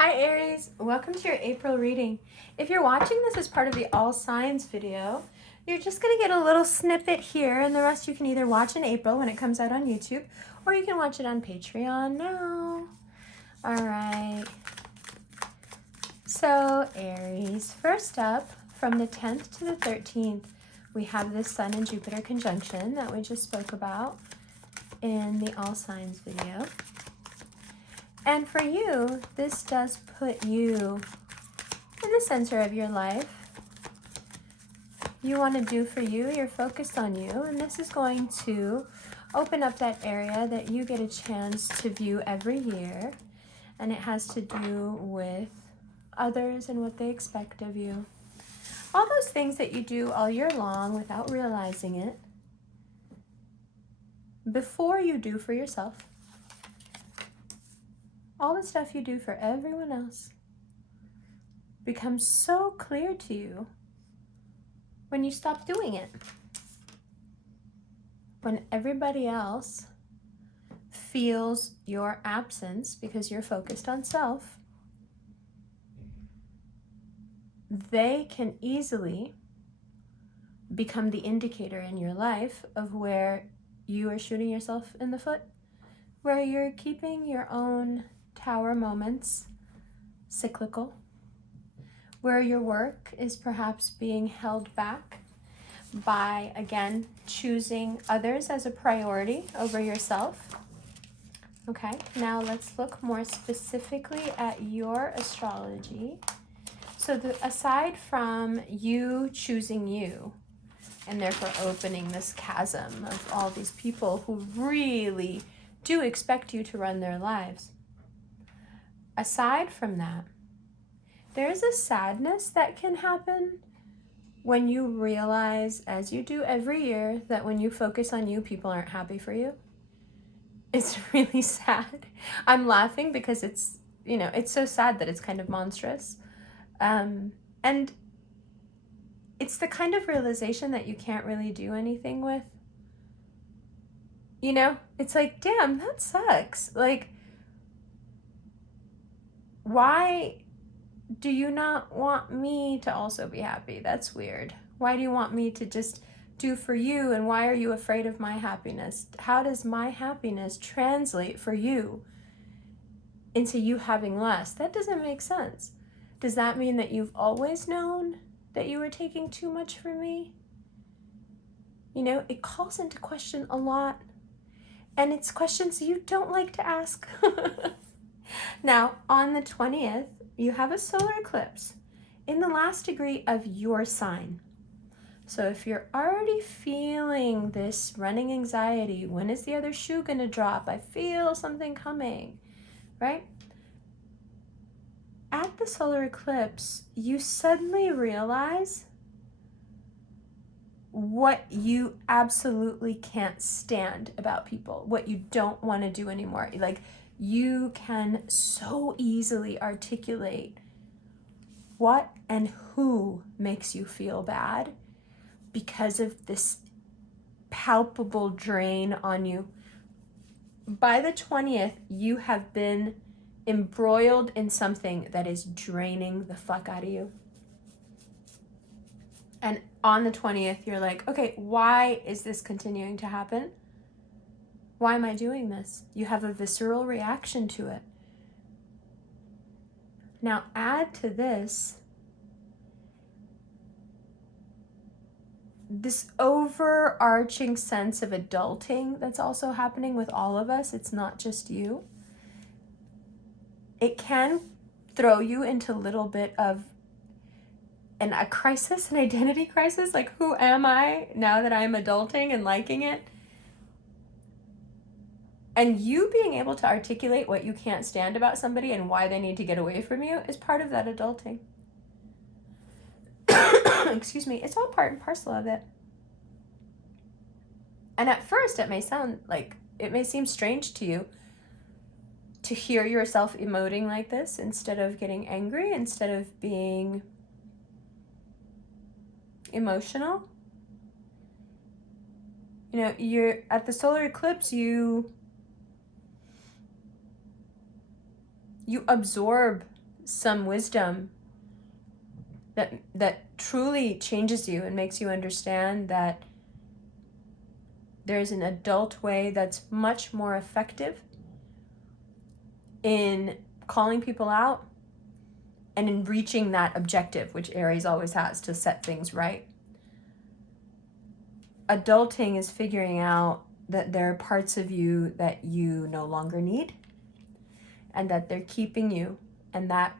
Hi Aries, welcome to your April reading. If you're watching this as part of the all signs video, you're just going to get a little snippet here, and the rest you can either watch in April when it comes out on YouTube, or you can watch it on Patreon now. All right. So Aries, first up, from the 10th to the 13th, we have this Sun and Jupiter conjunction that we just spoke about in the all signs video. And for you, this does put you in the center of your life. You want to do for you, you're focused on you, and this is going to open up that area that you get a chance to view every year, and it has to do with others and what they expect of you. All those things that you do all year long without realizing it, before you do for yourself. All the stuff you do for everyone else becomes so clear to you when you stop doing it. When everybody else feels your absence because you're focused on self, they can easily become the indicator in your life of where you are shooting yourself in the foot, where you're keeping your own tower moments cyclical, where your work is perhaps being held back by, again, choosing others as a priority over yourself. Okay, now let's look more specifically at your astrology. So aside from you choosing you, and therefore opening this chasm of all these people who really do expect you to run their lives, aside from that, there's a sadness that can happen when you realize, as you do every year, that when you focus on you, people aren't happy for you. It's really sad. I'm laughing because it's, it's so sad that it's kind of monstrous. And it's the kind of realization that you can't really do anything with. It's like, damn, that sucks. Like, why do you not want me to also be happy? That's weird. Why do you want me to just do for you, and why are you afraid of my happiness? How does my happiness translate for you into you having less? That doesn't make sense. Does that mean that you've always known that you were taking too much from me? It calls into question a lot, and it's questions you don't like to ask. Now, on the 20th, you have a solar eclipse in the last degree of your sign. So if you're already feeling this running anxiety, when is the other shoe going to drop? I feel something coming, right? At the solar eclipse, you suddenly realize what you absolutely can't stand about people, what you don't want to do anymore. Like, you can so easily articulate what and who makes you feel bad because of this palpable drain on you. By the 20th, you have been embroiled in something that is draining the fuck out of you. And on the 20th, you're like, okay, why is this continuing to happen? Why am I doing this? You have a visceral reaction to it. Now add to this overarching sense of adulting that's also happening with all of us. It's not just you. It can throw you into a little bit of a crisis, an identity crisis. Like, who am I now that I'm adulting and liking it? And you being able to articulate what you can't stand about somebody and why they need to get away from you is part of that adulting. Excuse me. It's all part and parcel of it. And at first, it may seem strange to you to hear yourself emoting like this instead of getting angry, instead of being emotional. You're at the solar eclipse, you absorb some wisdom that truly changes you and makes you understand that there's an adult way that's much more effective in calling people out and in reaching that objective, which Aries always has, to set things right. Adulting is figuring out that there are parts of you that you no longer need and that they're keeping you, and that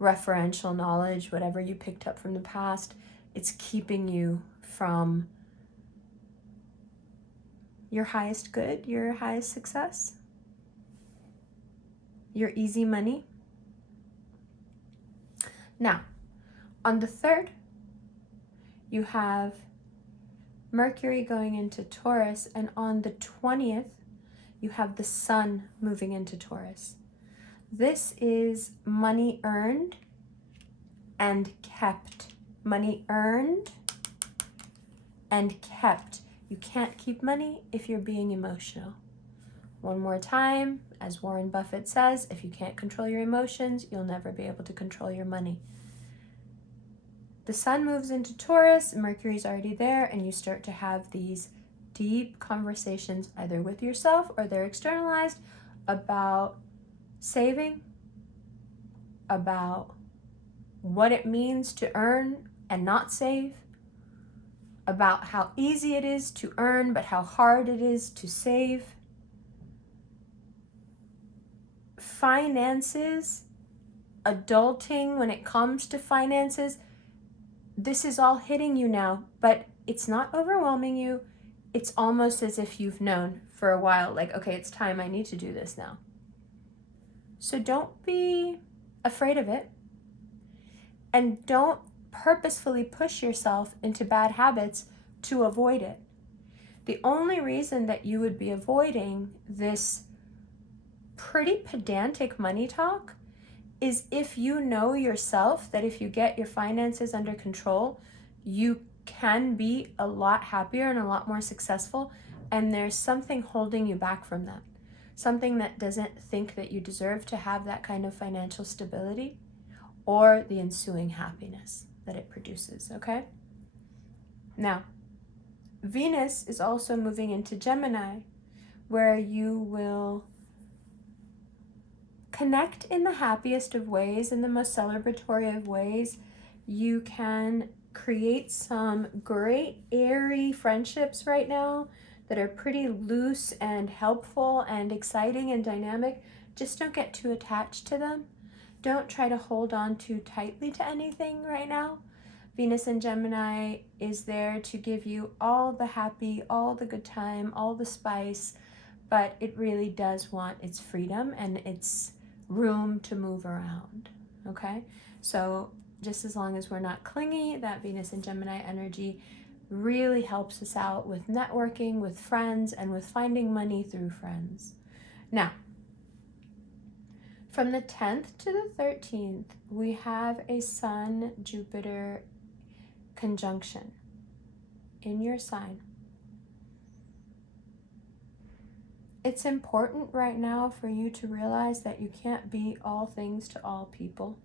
referential knowledge, whatever you picked up from the past, it's keeping you from your highest good, your highest success, your easy money. Now, on the 3rd, you have Mercury going into Taurus, and on the 20th, you have the Sun moving into Taurus. This is money earned and kept. Money earned and kept. You can't keep money if you're being emotional. One more time, as Warren Buffett says, if you can't control your emotions, you'll never be able to control your money. The Sun moves into Taurus, Mercury's already there, and you start to have these deep conversations either with yourself or they're externalized about saving, about what it means to earn and not save, about how easy it is to earn but how hard it is to save. Finances, adulting when it comes to finances, this is all hitting you now, but it's not overwhelming you. It's almost as if you've known for a while, like, okay, it's time, I need to do this now. So don't be afraid of it, and don't purposefully push yourself into bad habits to avoid it. The only reason that you would be avoiding this pretty pedantic money talk is if you know yourself that if you get your finances under control, you can be a lot happier and a lot more successful, and there's something holding you back from that. Something that doesn't think that you deserve to have that kind of financial stability or the ensuing happiness that it produces, okay? Now, Venus is also moving into Gemini, where you will connect in the happiest of ways, in the most celebratory of ways. You can create some great airy friendships right now that are pretty loose and helpful and exciting and dynamic. Just don't get too attached to them. Don't try to hold on too tightly to anything right now. Venus in Gemini is there to give you all the happy, all the good time, all the spice, but it really does want its freedom and its room to move around, okay? So just as long as we're not clingy, that Venus and Gemini energy really helps us out with networking, with friends, and with finding money through friends. Now, from the 10th to the 13th, we have a Sun-Jupiter conjunction in your sign. It's important right now for you to realize that you can't be all things to all people.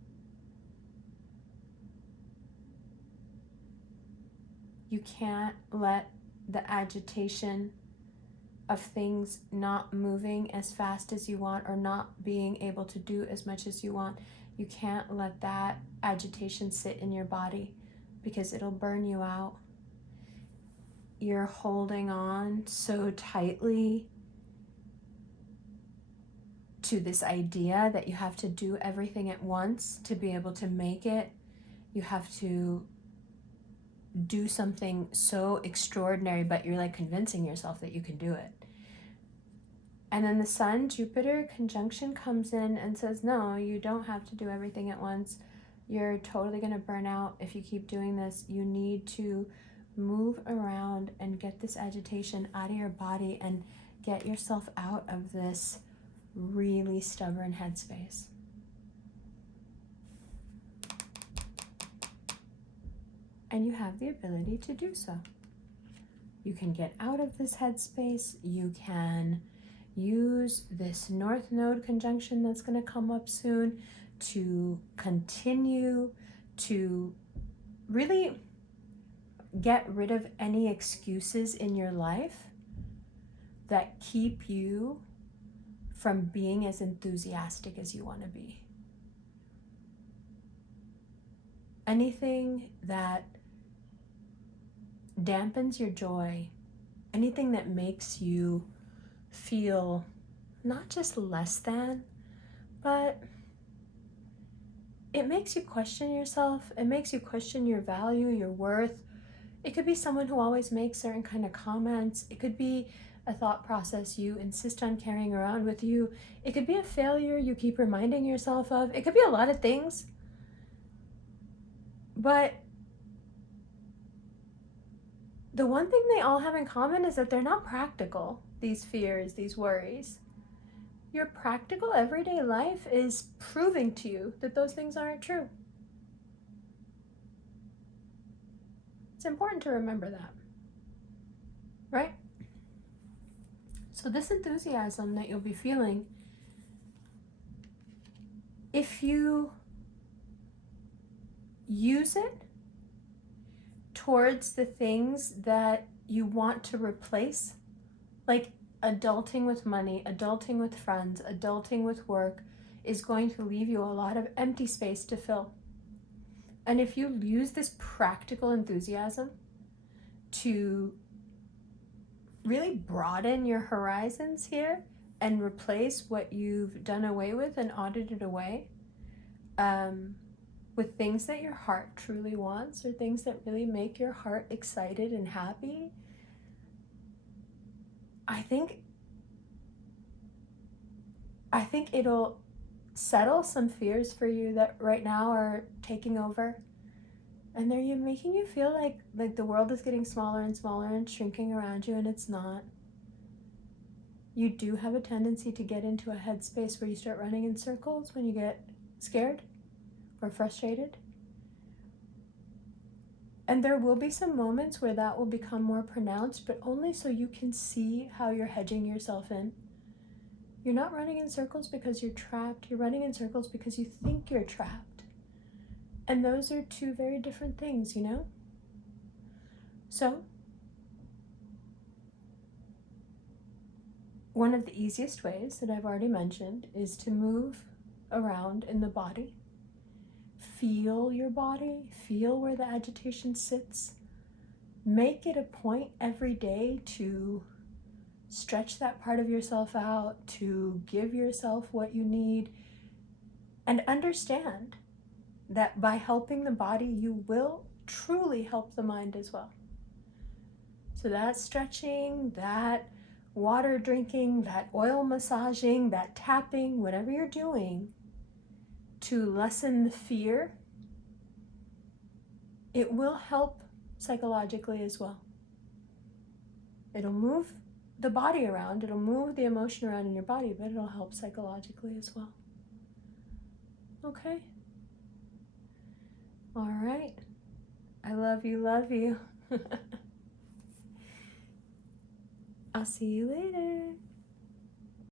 You can't let the agitation of things not moving as fast as you want or not being able to do as much as you want, you can't let that agitation sit in your body because it'll burn you out. You're holding on so tightly to this idea that you have to do everything at once to be able to make it. You have to do something so extraordinary, but you're like convincing yourself that you can do it. And then the Sun-Jupiter conjunction comes in and says, no, you don't have to do everything at once. You're totally going to burn out if you keep doing this. You need to move around and get this agitation out of your body and get yourself out of this really stubborn headspace. And you have the ability to do so. You can get out of this headspace. You can use this North Node conjunction that's going to come up soon to continue to really get rid of any excuses in your life that keep you from being as enthusiastic as you want to be. Anything that dampens your joy, anything that makes you feel not just less than, but it makes you question yourself. It makes you question your value, your worth. It could be someone who always makes certain kind of comments. It could be a thought process you insist on carrying around with you. It could be a failure you keep reminding yourself of. It could be a lot of things. But the one thing they all have in common is that they're not practical, these fears, these worries. Your practical everyday life is proving to you that those things aren't true. It's important to remember that, right? So this enthusiasm that you'll be feeling, if you use it towards the things that you want to replace, like adulting with money, adulting with friends, adulting with work, is going to leave you a lot of empty space to fill. And if you use this practical enthusiasm to really broaden your horizons here and replace what you've done away with and audited away with things that your heart truly wants, or things that really make your heart excited and happy, I think it'll settle some fears for you that right now are taking over, and they're making you feel like the world is getting smaller and smaller and shrinking around you, and it's not. You do have a tendency to get into a headspace where you start running in circles when you get scared or frustrated. And there will be some moments where that will become more pronounced, but only so you can see how you're hedging yourself in. You're not running in circles because you're trapped. You're running in circles because you think you're trapped. And those are two very different things, you know? So, one of the easiest ways that I've already mentioned is to move around in the body. Feel your body. Feel where the agitation sits. Make it a point every day to stretch that part of yourself out, to give yourself what you need, and understand that by helping the body, you will truly help the mind as well. So that stretching, that water drinking, that oil massaging, that tapping, whatever you're doing to lessen the fear, it will help psychologically as well. It'll move the body around, it'll move the emotion around in your body, but it'll help psychologically as well. Okay? All right. I love you, love you. I'll see you later.